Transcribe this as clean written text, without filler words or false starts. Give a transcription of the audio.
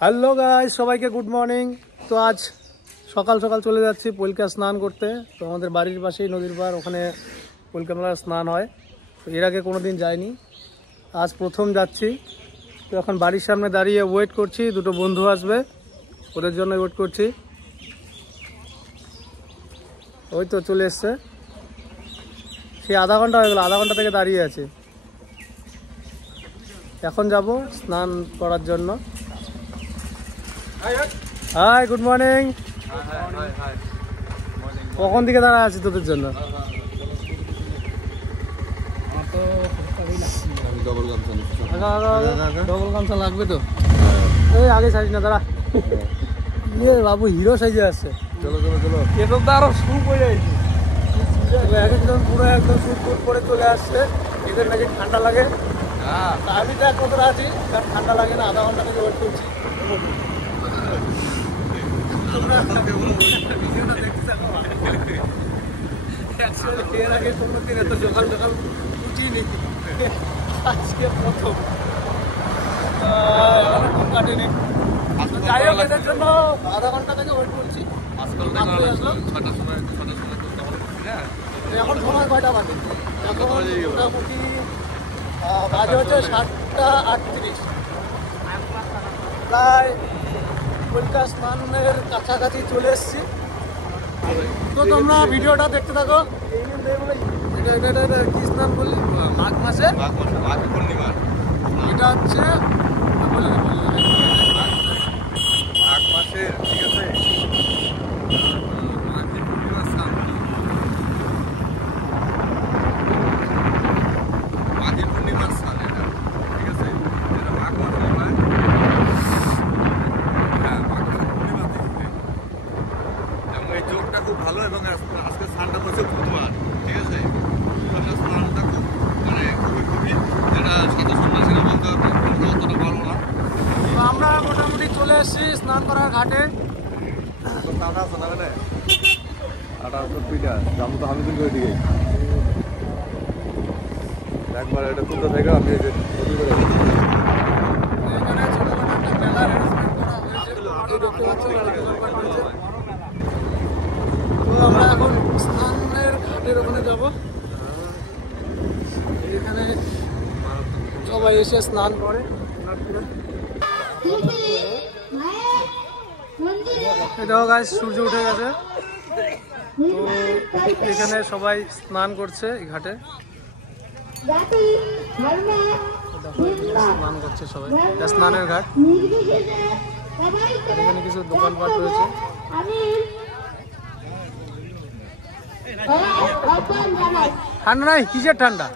Hello guys, সবাইকে good morning. তো আজ সকাল সকাল চলে যাচ্ছি পৈলকা স্নান করতে। তো আমাদের বাড়ির পাশেই নদীর পাড়, ওখানে পৈলকা মেলার স্নান হয়। তো এর আগে কোনো দিন যাইনি, আজ প্রথম যাচ্ছি। তো এখন বাড়ির সামনে দাঁড়িয়ে ওয়েট করছি, দুটো বন্ধু আসবে, ওদের জন্য ওয়েট করছি। ওই তো চলে এসছে, সে আধা ঘন্টা হয়ে গেল, আধা ঘন্টা থেকে দাঁড়িয়ে আছে। এখন যাব স্নান করার জন্য। Hi, good morning. কখন থেকে দাঁড়া আছি তোদের জন্য? ডবল গামছা লাগবে তো? এই আগে ছাড়িস না, দাঁড়া। ইয়ে বাবু হিরো সাইজে আসছে। চলো চলো চলো, এসব তো আরো শুরু করে যাইছে। একদম পুরো একদম শুট ফুট করে চলে আসছে। এদের নাকি ঠান্ডা লাগে। আমি তো এক কতটা আছি, কারণ ঠান্ডা লাগে না, আধা ঘন্টা থেকে ওয়েট করছি। এর আগে কোনোদিন এত সকাল সকাল উঠিনি, আজকে প্রথম। কাটেনি, যাই হোক এদের জন্য আধা ঘন্টা থেকে ওয়েট করছি। এখন সময় কয়টা বাজে? এখন মোটামুটি বাজে হচ্ছে 7:38। প্রায় পৈলকা স্নানের কাছাকাছি চলে এসেছি। তো তোমরা ভিডিওটা দেখতে থাকো। এটা কি স্নান বললি? মাঘ মাসে, মাঘ পূর্ণিমা। এটা হচ্ছে মাঘ মাসে, ঠিক আছে? খুব ভালো, এবং আজকে স্নানটা হচ্ছে বুধবার, ঠিক আছে? স্নানটা খুব খুবই যেটা সাথে সন্ন্যাসীরা বলতে অতটা ভালো না। তো আমরা মোটামুটি চলে এসেছি স্নান করার ঘাটে। একবার এটা তুলতে থেকে আমি আমরা এখন স্নানের ঘাটের ওখানে যাব। এখানে সবাই এসে স্নান করে। এটাও গাইস সূর্য উঠে গেছে। তো এখানে সবাই স্নান করছে এই ঘাটে, স্নান করছে সবাই। স্নানের ঘাট, এখানে কিছু দোকানপাট রয়েছে। ঠান্ডা নাই, কিসের ঠান্ডা?